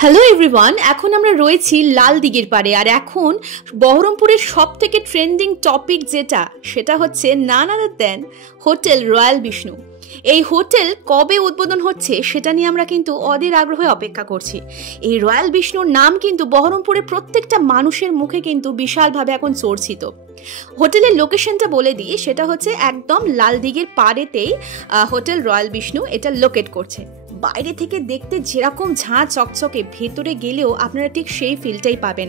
Hello everyone, এখন আমরা রয়েছি লাল দিঘির পাড়ে। আর এখন বহরমপুরের সব থেকে ট্রেন্ডিং টপিক সেটা হচ্ছে নান আদার দেন হোটেল রয়্যাল বিষ্ণু। এই হোটেল কবে উদ্বোধন হচ্ছে সেটা নিয়ে আমরা কিন্তু অধীর আগ্রহে অপেক্ষা করছি। এই রয়্যাল বিষ্ণুর নাম কিন্তু বহরমপুরের প্রত্যেকটা মানুষের মুখে কিন্তু বিশালভাবে এখন চর্চিত। হোটেলের লোকেশনটা বলে দিই, সেটা হচ্ছে একদম লাল দিঘির পাড়েতেই হোটেল রয়্যাল বিষ্ণু এটা লোকেট করছে। বাইরে থেকে দেখতে যেরকম ঝাঁ চকচকে, ভেতরে গেলেও আপনারা ঠিক সেই ফিলটাই পাবেন।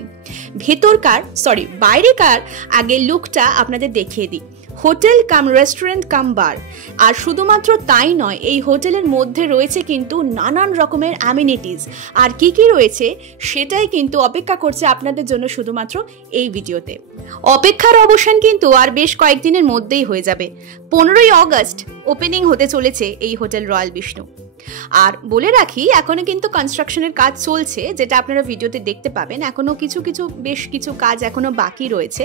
বাইরেকার আগে লুকটা আপনাদের দেখিয়ে দিই। হোটেল কাম রেস্টুরেন্ট কাম বার। আর শুধুমাত্র তাই নয়, এই হোটেলের মধ্যে রয়েছে কিন্তু নানান রকমের অ্যামিনিটিস। আর কি কি রয়েছে সেটাই কিন্তু অপেক্ষা করছে আপনাদের জন্য শুধুমাত্র এই ভিডিওতে। অপেক্ষার অবসান কিন্তু আর বেশ কয়েকদিনের মধ্যেই হয়ে যাবে। 15ই অগস্ট ওপেনিং হতে চলেছে এই হোটেল রয়্যাল বিষ্ণু। আর বলে রাখি, এখনো কিন্তু কনস্ট্রাকশনের কাজ চলছে, যেটা আপনারা ভিডিওতে দেখতে পাবেন। এখনো বেশ কিছু কাজ এখনো বাকি রয়েছে।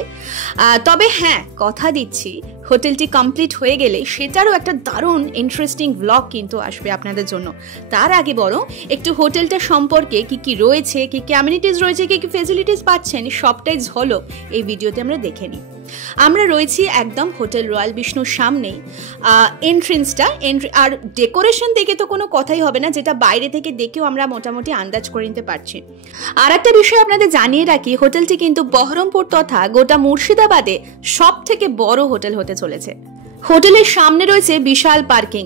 তবে হ্যাঁ, কথা দিচ্ছি, হোটেলটি কমপ্লিট হয়ে গেলে সেটারও একটা দারুণ ইন্টারেস্টিং ব্লগ কিন্তু আসবে আপনাদের জন্য। তার আগে বরং একটু হোটেলটা সম্পর্কে কি কি রয়েছে, কি কি অ্যামিনিটিস রয়েছে, কি কি ফেসিলিটিস পাচ্ছেন, সবটাই ঝলক এই ভিডিওতে আমরা দেখে নিই। আমরা রয়েছি একদম হোটেল রয়্যাল বিষ্ণুর সামনেই। আর ডেকোরেশন দেখে তো কোনো কথাই হবে না, যেটা বাইরে থেকে দেখেও আমরা মোটামুটি আন্দাজ করে নিতে পারছি। আর একটা বিষয় আপনাদের জানিয়ে রাখি, হোটেলটি কিন্তু বহরমপুর তথা গোটা মুর্শিদাবাদে সব থেকে বড় হোটেল হতে চলেছে। হোটেলের সামনে রয়েছে বিশাল পার্কিং,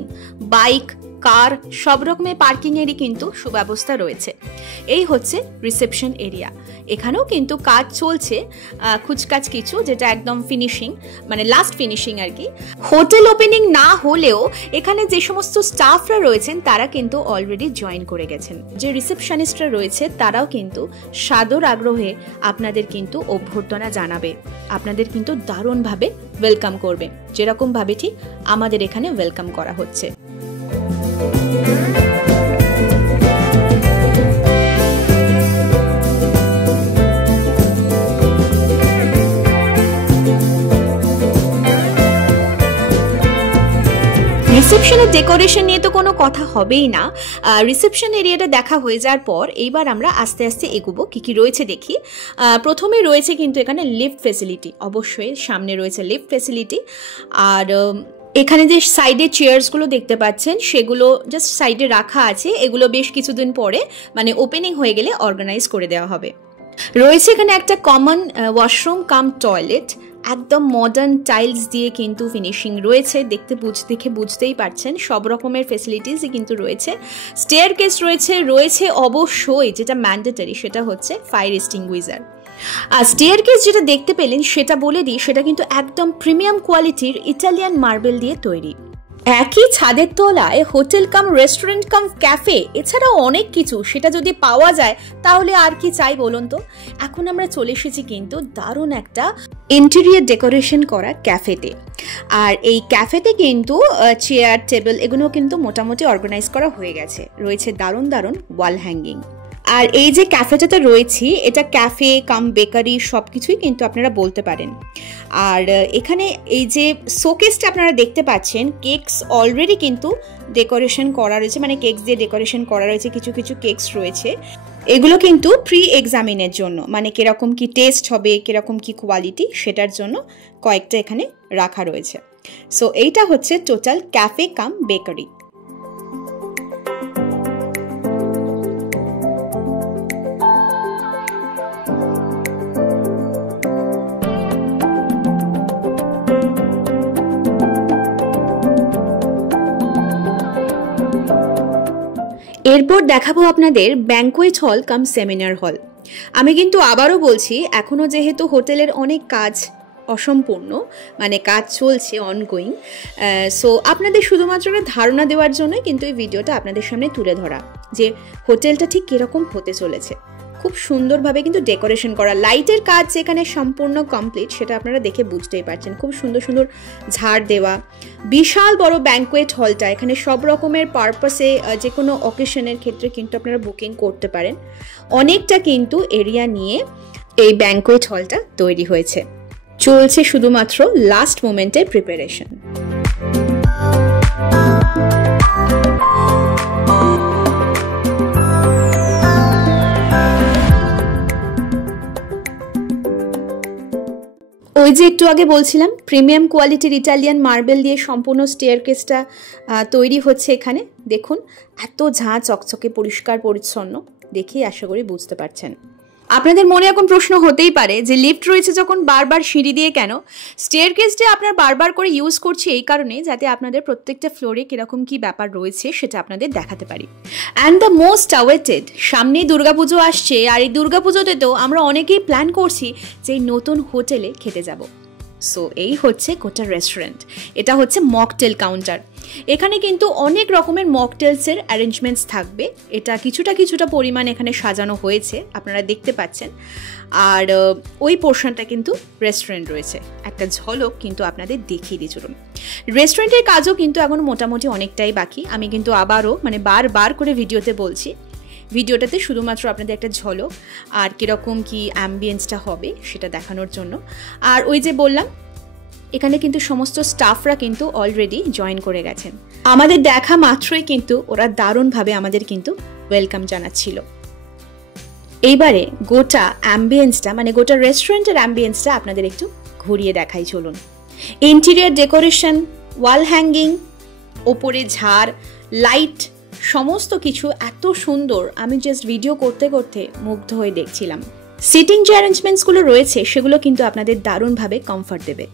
বাইক, কার, সব রকমের পার্কিং এরই কিন্তু সুব্যবস্থা রয়েছে। এই হচ্ছে রিসেপশন এরিয়া। এখানেও কিন্তু কাজ চলছে খুচকাচ কিছু, যেটা একদম ফিনিশিং, মানে লাস্ট ফিনিশিং আর কি। হোটেল ওপেনিং না হলেও এখানে যে সমস্ত স্টাফরা রয়েছেন তারা কিন্তু অলরেডি জয়েন করে গেছেন। যে রিসেপশনিস্টরা রয়েছে তারাও কিন্তু সাদর আগ্রহে আপনাদের কিন্তু অভ্যর্থনা জানাবে, আপনাদের কিন্তু দারুণভাবে ওয়েলকাম করবে, যেরকম ভাবে ঠিক আমাদের এখানে ওয়েলকাম করা হচ্ছে। রিসেপশনের ডেকোরেশন নিয়ে তো কোনো কথা হবেই না। রিসেপশন এরিয়াটা দেখা হয়ে যাওয়ার পর এইবার আমরা আস্তে আস্তে এগোবো, কি কি রয়েছে দেখি। প্রথমে রয়েছে কিন্তু এখানে লিফট ফেসিলিটি, অবশ্যই সামনে রয়েছে লিফট ফেসিলিটি। আর এখানে যে সাইডে চেয়ার্সগুলো দেখতে পাচ্ছেন সেগুলো জাস্ট সাইডে রাখা আছে, এগুলো বেশ কিছুদিন পরে মানে ওপেনিং হয়ে গেলে অর্গানাইজ করে দেওয়া হবে। রয়েছে এখানে একটা কমন ওয়াশরুম কাম টয়লেট, একদম মডার্ন টাইলস দিয়ে কিন্তু ফিনিশিং রয়েছে। দেখে বুঝতেই পারছেন সব রকমের ফেসিলিটিসই কিন্তু রয়েছে। স্টেয়ারকেস রয়েছে অবশ্যই, যেটা ম্যান্ডেটরি সেটা হচ্ছে ফায়ার এক্সটিংগুইজার। আর স্টেয়ারকেস যেটা দেখতে পেলেন সেটা বলে দিই, সেটা কিন্তু একদম প্রিমিয়াম কোয়ালিটির ইটালিয়ান মার্বেল দিয়ে তৈরি। একই ছাদের তলায় হোটেল কাম রেস্টুরেন্ট কাম ক্যাফে, এছাড়াও অনেক কিছু, সেটা যদি পাওয়া যায় তাহলে আর কি চাই বলুন তো। এখন আমরা চলে এসেছি কিন্তু দারুণ একটা ইন্টেরিয়র ডেকোরেশন করা ক্যাফেতে। আর এই ক্যাফেতে কিন্তু চেয়ার টেবিল এগুলো কিন্তু মোটামুটি অর্গানাইজ করা হয়ে গেছে। রয়েছে দারুণ দারুণ ওয়াল হ্যাঙ্গিং। আর এই যে ক্যাফেটাতে রয়েছি, এটা ক্যাফে কাম বেকারি সবকিছুই কিন্তু আপনারা বলতে পারেন। আর এখানে এই যে শোকেসটা আপনারা দেখতে পাচ্ছেন, কেকস অলরেডি কিন্তু ডেকোরেশন করা রয়েছে, মানে কেকস দিয়ে ডেকোরেশন করা রয়েছে। কিছু কেকস রয়েছে, এগুলো কিন্তু প্রি এক্সামিনের জন্য, মানে কিরকম কি টেস্ট হবে, কিরকম কি কোয়ালিটি, সেটার জন্য কয়েকটা এখানে রাখা রয়েছে। সো এইটা হচ্ছে টোটাল ক্যাফে কাম বেকারি। এরপর দেখাবো আপনাদের ব্যাংকোয়েট হল কাম সেমিনার হল। আমি কিন্তু আবারও বলছি, এখনো যেহেতু হোটেলের অনেক কাজ অসম্পূর্ণ, মানে কাজ চলছে অনগোয়িং, সো আপনাদের শুধুমাত্র ধারণা দেওয়ার জন্য কিন্তু এই ভিডিওটা আপনাদের সামনে তুলে ধরা, যে হোটেলটা ঠিক কিরকম হতে চলেছে। খুব সুন্দরভাবে কিন্তু ডেকোরেশন করা, লাইটের কাজ যেখানে সম্পূর্ণ কমপ্লিট, সেটা আপনারা দেখে বুঝতেই পারছেন। খুব সুন্দর সুন্দর ঝাড় দেওয়া, বিশাল বড় ব্যাংকোয়েট হলটা, এখানে সব রকমের পারপাসে যে কোনো অকেশনের ক্ষেত্রে কিন্তু আপনারা বুকিং করতে পারেন। অনেকটা কিন্তু এরিয়া নিয়ে এই ব্যাংকোয়েট হলটা তৈরি হয়েছে। চলছে শুধুমাত্র লাস্ট মোমেন্টের প্রিপারেশন। যে একটু আগে বলছিলাম প্রিমিয়াম কোয়ালিটির ইটালিয়ান মার্বেল দিয়ে সম্পূর্ণ স্টেয়ারকেসটা তৈরি হচ্ছে এখানে। দেখুন এত ঝাঁ চকচকে পরিষ্কার পরিচ্ছন্ন, দেখেই আশা করি বুঝতে পারছেন। আপনাদের মনে এখন প্রশ্ন হতেই পারে যে লিফট রয়েছে যখন বারবার সিঁড়ি দিয়ে কেন? স্টেয়ারকেসটা আপনার বারবার করে ইউজ করছি এই কারণে যাতে আপনাদের প্রত্যেকটা ফ্লোরে কীরকম কী ব্যাপার রয়েছে সেটা আপনাদের দেখাতে পারি। অ্যান্ড দ্য মোস্ট অ্যাওয়েটেড, সামনেই দুর্গাপুজো আসছে, আর এই দুর্গাপুজোতে তো আমরা অনেকেই প্ল্যান করছি যে এই নতুন হোটেলে খেতে যাব। সো এই হচ্ছে গোটা রেস্টুরেন্ট, এটা হচ্ছে মকটেল কাউন্টার। এখানে কিন্তু অনেক রকমের মকটেলসের অ্যারেঞ্জমেন্টস থাকবে, এটা কিছুটা পরিমাণ এখানে সাজানো হয়েছে আপনারা দেখতে পাচ্ছেন। আর ওই পোর্শনটা কিন্তু রেস্টুরেন্ট রয়েছে, একটা ঝলক কিন্তু আপনাদের দেখিয়ে দিই চলুন। রেস্টুরেন্টের কাজও কিন্তু এখন মোটামুটি অনেকটাই বাকি, আমি কিন্তু আবারও বারবার করে ভিডিওতে বলছি, ভিডিওটাতে শুধুমাত্র আপনাদের একটা ঝলক আর কীরকম কি অ্যাম্বিয়েন্সটা হবে সেটা দেখানোর জন্য। আর ওই যে বললাম এখানে কিন্তু সমস্ত স্টাফরা কিন্তু অলরেডি জয়েন করে গেছেন, আমাদের দেখা মাত্রই কিন্তু ওরা দারুণভাবে আমাদের কিন্তু ওয়েলকাম জানাচ্ছিল। এইবারে গোটা অ্যাম্বিয়েন্সটা গোটা রেস্টুরেন্টের অ্যাম্বিয়েন্সটা আপনাদের একটু ঘুরিয়ে দেখাই চলুন। ইন্টেরিয়ার ডেকোরেশন, ওয়াল হ্যাঙ্গিং, ওপরে ঝাড়, লাইট, সমস্ত কিছু এত সুন্দর, আমি জাস্ট ভিডিও করতে করতে মুগ্ধ হয়ে দেখছিলাম। সিটিং যে অ্যারেঞ্জমেন্টসগুলো রয়েছে সেগুলো কিন্তু আপনাদের দারুণভাবে কমফর্ট দেবে।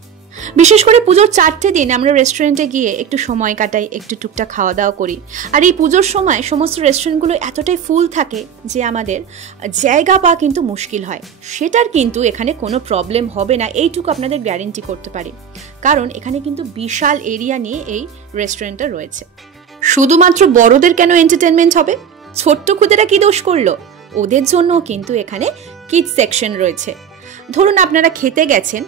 বিশেষ করে পুজোর 4টে দিন আমরা রেস্টুরেন্টে গিয়ে একটু সময় কাটাই, একটু টুকটাক খাওয়া দাওয়া করি। আর এই পুজোর সময় সমস্ত রেস্টুরেন্টগুলো এতটাই ফুল থাকে যে আমাদের জায়গা পাওয়া কিন্তু মুশকিল হয়। সেটার কিন্তু এখানে কোনো প্রবলেম হবে না, এইটুকু আপনাদের গ্যারেন্টি করতে পারি, কারণ এখানে কিন্তু বিশাল এরিয়া নিয়ে এই রেস্টুরেন্টটা রয়েছে। শুধুমাত্র বড়দের কেন এন্টারটেনমেন্ট হবে? ছোট্ট খুদেরা কি দোষ করলো? ওদের জন্য কিন্তু এখানে কিডস সেকশন রয়েছে। ধরুন আপনারা খেতে গেছেন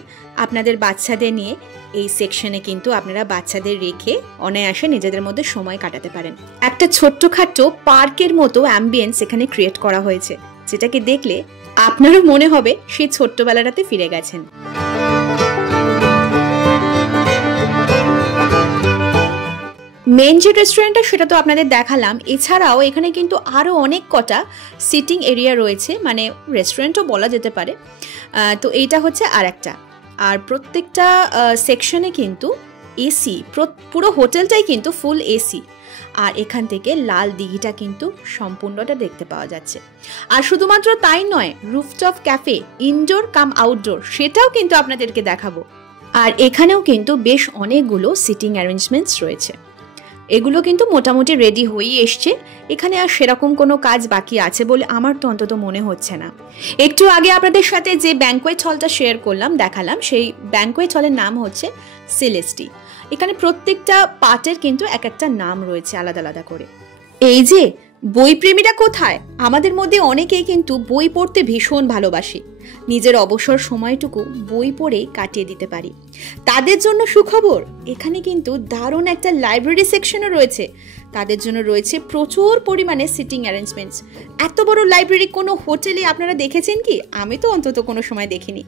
আপনাদের বাচ্চাদের নিয়ে, এই সেকশনে কিন্তু আপনারা বাচ্চাদের রেখে অনায়াসে নিজেদের মধ্যে সময় কাটাতে পারেন। একটা ছোট্টখাটো পার্কের মতো অ্যাম্বিয়েন্স এখানে ক্রিয়েট করা হয়েছে, যেটাকে দেখলে আপনারও মনে হবে সেই ছোট্টবেলাটাতে ফিরে গেছেন। মেন যে রেস্টুরেন্টটা সেটা তো আপনাদের দেখালাম, এছাড়াও এখানে কিন্তু আরও অনেক কটা সিটিং এরিয়া রয়েছে, রেস্টুরেন্টও বলা যেতে পারে। তো এইটা হচ্ছে আর একটা, আর প্রত্যেকটা সেকশনে কিন্তু এসি, পুরো হোটেলটাই কিন্তু ফুল এসি। আর এখান থেকে লাল দিঘিটা কিন্তু সম্পূর্ণটা দেখতে পাওয়া যাচ্ছে। আর শুধুমাত্র তাই নয়, রুফটপ ক্যাফে, ইনডোর কাম আউটডোর, সেটাও কিন্তু আপনাদেরকে দেখাবো। আর এখানেও কিন্তু বেশ অনেকগুলো সিটিং অ্যারেঞ্জমেন্টস রয়েছে, এগুলো কিন্তু মোটামুটি রেডি হয়েই এসছে। এখানে আর সেরকম কোনো কাজ বাকি আছে বলে আমার তো অন্তত মনে হচ্ছে না। একটু আগে আপনাদের সাথে যে ব্যাঙ্কোয়েট হলটা শেয়ার করলাম, দেখালাম, সেই ব্যাঙ্কোয়েট হলের নাম হচ্ছে সেলেস্টি। এখানে প্রত্যেকটা পার্টের কিন্তু এক একটা নাম রয়েছে আলাদা আলাদা করে। এই যে বই প্রেমীরা কোথায়? আমাদের মধ্যে অনেকেই কিন্তু বই পড়তে ভীষণ ভালোবাসি, নিজের অবসর সময়টুকু বই পড়েই কাটিয়ে দিতে পারি। তাদের জন্য সুখবর, এখানে কিন্তু দারুণ একটা লাইব্রেরি সেকশনও রয়েছে। তাদের জন্য রয়েছে প্রচুর পরিমাণে সিটিং অ্যারেঞ্জমেন্টস। এত বড় লাইব্রেরি কোনো হোটেলে আপনারা দেখেছেন কি? আমি তো অন্তত কোনো সময় দেখিনি।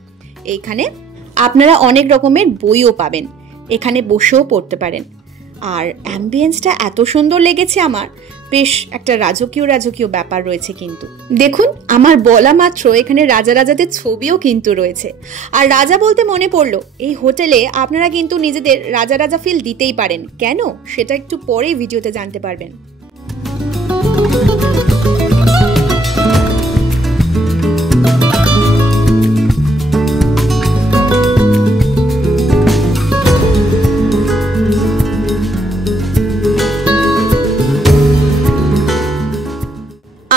এইখানে আপনারা অনেক রকমের বইও পাবেন, এখানে বসেও পড়তে পারেন। আর অ্যাম্বিয়েন্সটা এত সুন্দর লেগেছে আমার, বেশ একটা রাজকীয় ব্যাপার রয়েছে। কিন্তু দেখুন, আমার বলা মাত্র এখানে রাজাদের ছবিও কিন্তু রয়েছে। আর রাজা বলতে মনে পড়লো, এই হোটেলে আপনারা কিন্তু নিজেদের রাজা ফিল দিতেই পারেন। কেন, সেটা একটু পরেই ভিডিওতে জানতে পারবেন।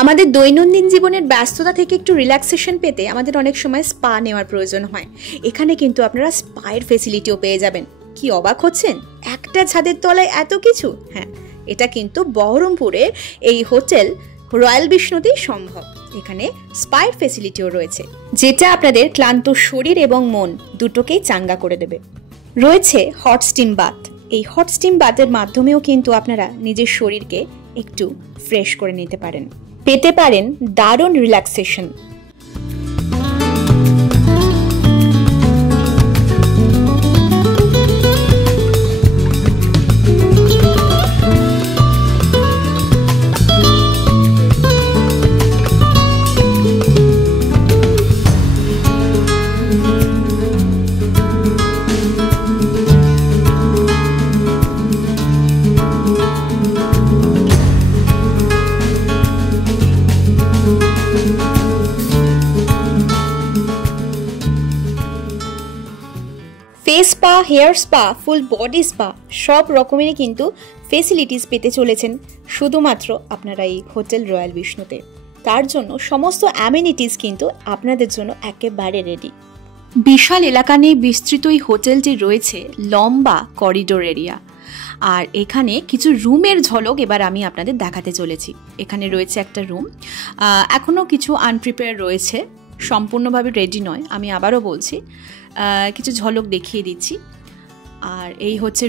আমাদের দৈনন্দিন জীবনের ব্যস্ততা থেকে একটু রিল্যাক্সেশন পেতে আমাদের অনেক সময় স্পা নেওয়ার প্রয়োজন হয়। এখানে কিন্তু আপনারা স্পায়ের ফেসিলিটিও পেয়ে যাবেন। কি অবাক হচ্ছেন? একটা ছাদের তলায় এত কিছু? হ্যাঁ, এটা কিন্তু বহরমপুরের এই হোটেল রয়্যাল বিষ্ণুতেই সম্ভব। এখানে স্পায়ের ফেসিলিটিও রয়েছে, যেটা আপনাদের ক্লান্ত শরীর এবং মন দুটোকেই চাঙ্গা করে দেবে। রয়েছে হট স্টিম বাথ। এই হট স্টিম বাথের মাধ্যমেও কিন্তু আপনারা নিজের শরীরকে একটু ফ্রেশ করে নিতে পারেন, পেতে পারেন দারুণ relaxation. Face spa, hair spa, full body spa সব রকমেরই কিন্তু ফেসিলিটিস পেতে চলেছেন শুধুমাত্র আপনারা এই হোটেল রয়্যাল বিষ্ণুতে। তার জন্য সমস্ত অ্যামেনিটিস কিন্তু আপনাদের জন্য একেবারে রেডি। বিশাল এলাকা নিয়ে বিস্তৃত এই হোটেলটি রয়েছে লম্বা করিডোর এরিয়া। আর এখানে কিছু রুমের ঝলক এবার আমি আপনাদের দেখাতে চলেছি। এখানে রয়েছে একটা রুম, এখনও কিছু আনপ্রিপেয়ার রয়েছে, সম্পূর্ণভাবে রেডি নয়। আমি আবারও বলছি, কিছু ঝলক দেখিয়ে দিচ্ছি। আর এই হচ্ছে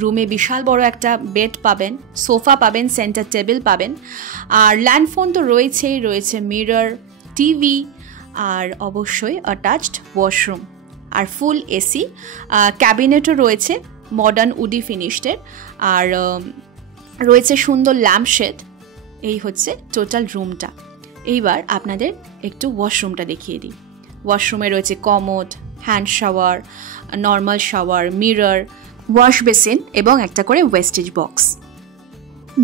রুমে বিশাল বড় একটা বেড পাবেন, সোফা পাবেন, সেন্টার টেবিল পাবেন, আর ল্যান্ডফোন তো রয়েছে মিরর, টিভি, আর অবশ্যই অ্যাটাচড ওয়াশরুম, আর ফুল এসি, ক্যাবিনেটও রয়েছে মডার্ন উডি ফিনিশডের, আর রয়েছে সুন্দর ল্যাম্পশেড। এই হচ্ছে টোটাল রুমটা। এইবার আপনাদের একটু ওয়াশরুমটা দেখিয়ে দিই। ওয়াশরুমে রয়েছে commode, hand shower, normal shower, mirror, wash basin এবং একটা করে ওয়েস্টেজ বক্স।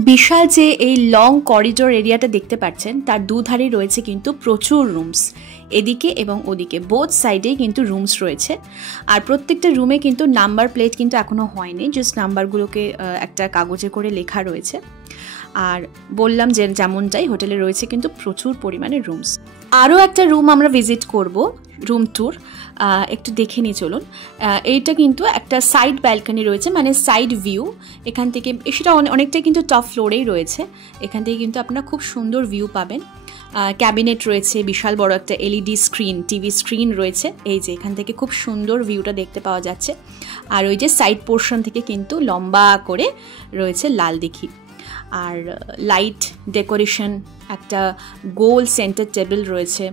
বিশাল যে এই লং করিডোর এরিয়াটা দেখতে পাচ্ছেন, তার দুধারে রয়েছে কিন্তু প্রচুর রুমস, এদিকে এবং ওদিকে বোথ সাইডেই কিন্তু রুমস রয়েছে। আর প্রত্যেকটা রুমে কিন্তু নাম্বার প্লেট কিন্তু এখনও হয়নি, জাস্ট নাম্বারগুলোকে একটা কাগজে করে লেখা রয়েছে। আর বললাম যে যেমনটাই হোটেলে রয়েছে কিন্তু প্রচুর পরিমাণে রুমস। আরও একটা রুম আমরা ভিজিট করব, রুম ট্যুর, একটু দেখে নিয়ে চলুন। এইটা কিন্তু একটা সাইড ব্যালকনি রয়েছে, মানে সাইড ভিউ। এখান থেকে সেটা অনেকটাই কিন্তু টপ ফ্লোরেই রয়েছে। এখান থেকে কিন্তু আপনারা খুব সুন্দর ভিউ পাবেন। ক্যাবিনেট রয়েছে, বিশাল বড় একটা এলইডি স্ক্রিন, টিভি স্ক্রিন রয়েছে। এই যে এখান থেকে খুব সুন্দর ভিউটা দেখতে পাওয়া যাচ্ছে। আর ওই যে সাইড পোর্শন থেকে কিন্তু লম্বা করে রয়েছে লাল দিঘি। আর লাইট ডেকোরেশন, একটা গোল সেন্টার টেবিল রয়েছে,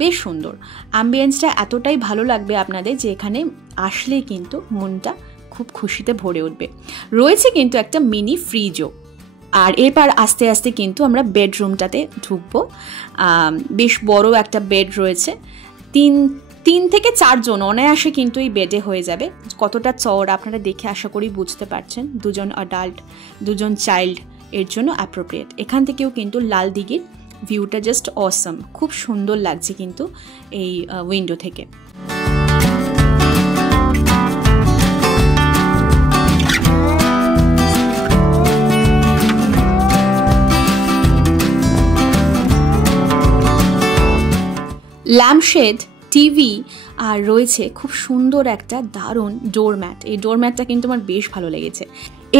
বেশ সুন্দর। অ্যাম্বিয়েন্সটা এতটাই ভালো লাগবে আপনাদের যে এখানে আসলে কিন্তু মনটা খুব খুশিতে ভরে উঠবে। রয়েছে কিন্তু একটা মিনি ফ্রিজও। আর এরপর আস্তে আস্তে কিন্তু আমরা বেডরুমটাতে ঢুকবো। বেশ বড় একটা বেড রয়েছে, তিন থেকে 4 জন অনায়াসে কিন্তু এই বেডে হয়ে যাবে। কতটা চওড়া আপনারা দেখে আশা করি বুঝতে পারছেন। 2 জন অ্যাডাল্ট, 2 জন চাইল্ড এর জন্য অ্যাপ্রোপ্রিয়েট। এখান থেকেও কিন্তু লাল দিঘির ভিউটা জাস্ট অসম, খুব সুন্দর লাগছে কিন্তু এই উইন্ডো থেকে। ল্যাম্পশেড, টিভি, আর রয়েছে খুব সুন্দর একটা দারুণ ডোরম্যাট। এই ডোরম্যাটটা কিন্তু আমার বেশ ভালো লেগেছে।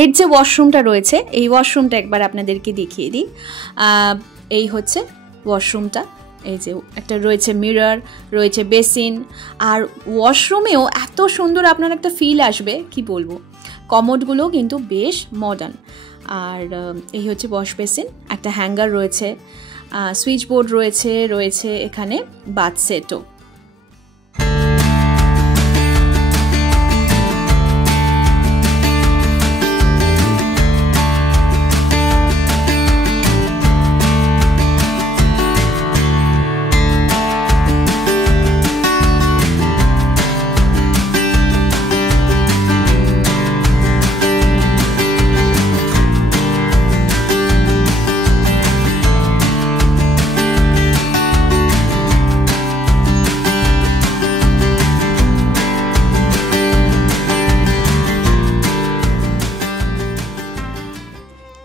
এর যে ওয়াশরুমটা রয়েছে, এই ওয়াশরুমটা একবার আপনাদেরকে দেখিয়ে দিই। এই হচ্ছে ওয়াশরুমটা। এই যে একটা রয়েছে মিরর, রয়েছে বেসিন, আর ওয়াশরুমেও এত সুন্দর আপনার একটা ফিল আসবে কি বলবো। কমোডগুলো কিন্তু বেশ মডার্ন। আর এই হচ্ছে ওয়াশ বেসিন, একটা হ্যাঙ্গার রয়েছে, সুইচ বোর্ড রয়েছে এখানে বাথ সেটও।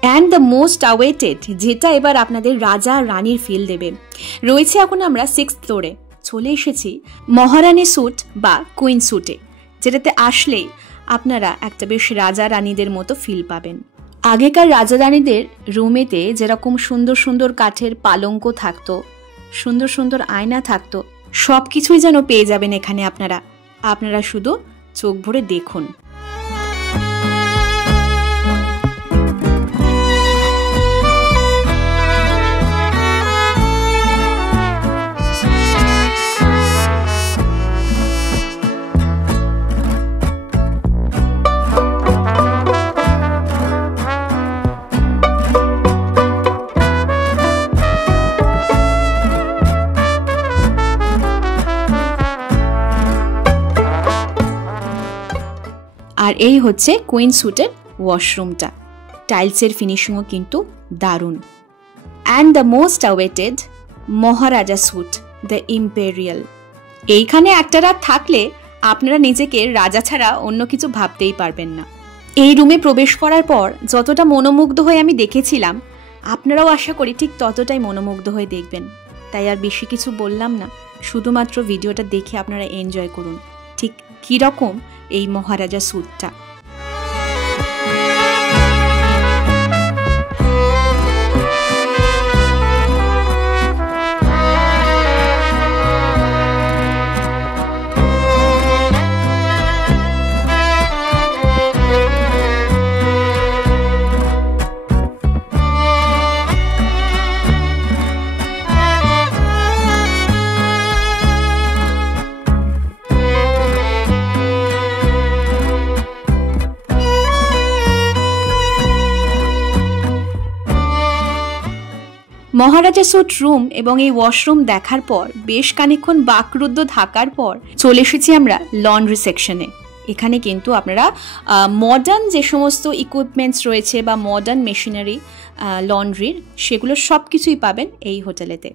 অ্যান্ড দ্য মোস্ট অ্যাওয়েটেড, যেটা এবার আপনাদের রাজা রানীর ফিল দেবে, রয়েছে এখন আমরা 6th ফ্লোরে। চলে এসেছি মহারানী স্যুট বা কুইন স্যুটে, যেটাতে আসলেই আপনারা একটা বেশ রাজা রানীদের মতো ফিল পাবেন। আগেকার রাজা রানীদের রুমেতে যেরকম সুন্দর সুন্দর কাঠের পালঙ্ক থাকতো, সুন্দর সুন্দর আয়না থাকতো, সব কিছুই যেন পেয়ে যাবেন এখানে আপনারা শুধু চোখ ভরে দেখুন। আর এই হচ্ছে কুইন স্যুটের ওয়াশরুমটা। টাইলসের ফিনিশিংও কিন্তু দারুণ। And the most awaited Maharaja suite, the Imperial. এইখানে একটা রাত থাকলে আপনারা নিজেকে রাজা ছাড়া অন্য কিছু ভাবতেই পারবেন না। এই রুমে প্রবেশ করার পর যতটা মনোমুগ্ধ হয়ে আমি দেখেছিলাম, আপনারাও আশা করি ঠিক ততটাই মনোমুগ্ধ হয়ে দেখবেন। তাই আর বেশি কিছু বললাম না, শুধুমাত্র ভিডিওটা দেখে আপনারা এনজয় করুন ঠিক কীরকম এই মহারাজা স্যুটটা। মহারাজা স্যুট রুম এবং এই ওয়াশরুম দেখার পর বেশ খানিকক্ষণ বাকরুদ্ধ থাকার পর চলে এসেছি আমরা লন্ড্রি সেকশনে। এখানে কিন্তু আপনারা মডার্ন যে সমস্ত ইকুইপমেন্টস রয়েছে বা মডার্ন মেশিনারি লন্ড্রির, সেগুলো সব কিছুই পাবেন এই হোটেলেতে।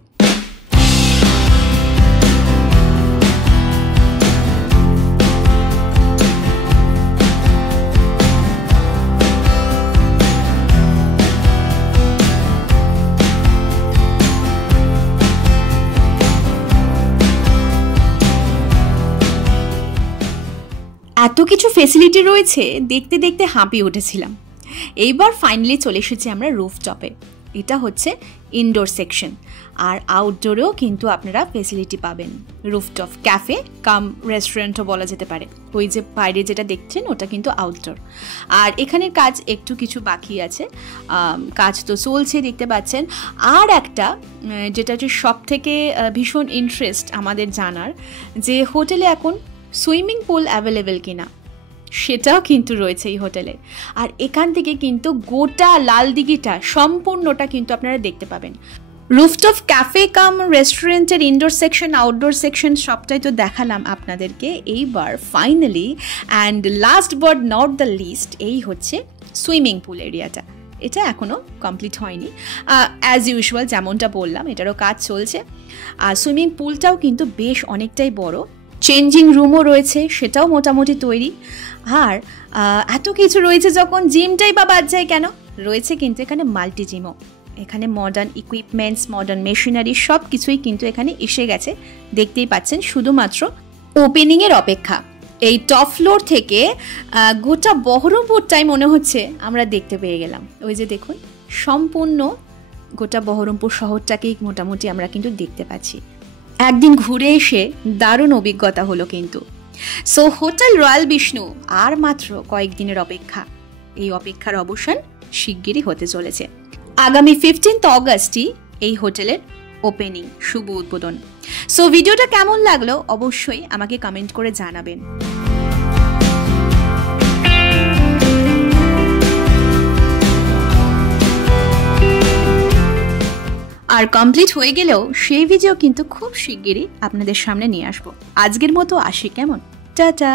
এত কিছু ফেসিলিটি রয়েছে, দেখতে দেখতে হাঁপিয়ে উঠেছিলাম। এইবার ফাইনালি চলে এসেছি আমরা রুফটপে। এটা হচ্ছে ইনডোর সেকশন, আর আউটডোরেও কিন্তু আপনারা ফেসিলিটি পাবেন। রুফটপ ক্যাফে কাম রেস্টুরেন্টও বলা যেতে পারে। ওই যে বাইরে যেটা দেখছেন ওটা কিন্তু আউটডোর। আর এখানের কাজ একটু কিছু বাকি আছে, কাজ তো চলছে দেখতে পাচ্ছেন। আর একটা যেটা হচ্ছে সব থেকে ভীষণ ইন্টারেস্ট আমাদের জানার, যে হোটেলে এখন সুইমিং পুল অ্যাভেলেবেল কিনা, সেটাও কিন্তু রয়েছে এই হোটেলে। আর এখান থেকে কিন্তু গোটা লাল দিঘিটা সম্পূর্ণটা কিন্তু আপনারা দেখতে পাবেন। রুফটপ ক্যাফে কাম রেস্টুরেন্টের ইনডোর সেকশন আউটডোর সেকশন সবটাই তো দেখালাম আপনাদেরকে। এইবার finally and last but not the least, এই হচ্ছে সুইমিং পুল এরিয়াটা। এটা এখনও কমপ্লিট হয়নি, অ্যাজ ইউজুয়াল যেমনটা বললাম এটারও কাজ চলছে। আর সুইমিং পুলটাও কিন্তু বেশ অনেকটাই বড়। চেঞ্জিং রুমও রয়েছে, সেটাও মোটামুটি তৈরি। আর এত কিছু রয়েছে যখন, জিমটাই বা বাদ যায় কেন? রয়েছে কিন্তু এখানে মাল্টি জিমও। এখানে মডার্ন ইকুইপমেন্টস, মডার্ন মেশিনারি সব কিছুই কিন্তু এখানে এসে গেছে, দেখতেই পাচ্ছেন। শুধুমাত্র ওপেনিংয়ের অপেক্ষা। এই টপ ফ্লোর থেকে গোটা বহরমপুরটাই মনে হচ্ছে আমরা দেখতে পেয়ে গেলাম। ওই যে দেখুন, সম্পূর্ণ গোটা বহরমপুর শহরটাকেই মোটামুটি আমরা কিন্তু দেখতে পাচ্ছি। একদিন ঘুরে এসে দারুণ অভিজ্ঞতা হলো কিন্তু। সো হোটেল রয়্যাল বিষ্ণু আর মাত্র কয়েকদিনের অপেক্ষা। এই অপেক্ষার অবসান শিগগিরই হতে চলেছে। আগামী 15 অগস্টই এই হোটেলের ওপেনিং, শুভ উদ্বোধন। সো ভিডিওটা কেমন লাগলো অবশ্যই আমাকে কমেন্ট করে জানাবেন। আর কমপ্লিট হয়ে গেলেও সেই ভিডিও কিন্তু খুব শিগগিরই আপনাদের সামনে নিয়ে আসবো। আজকের মতো আসি, কেমন? টাটা।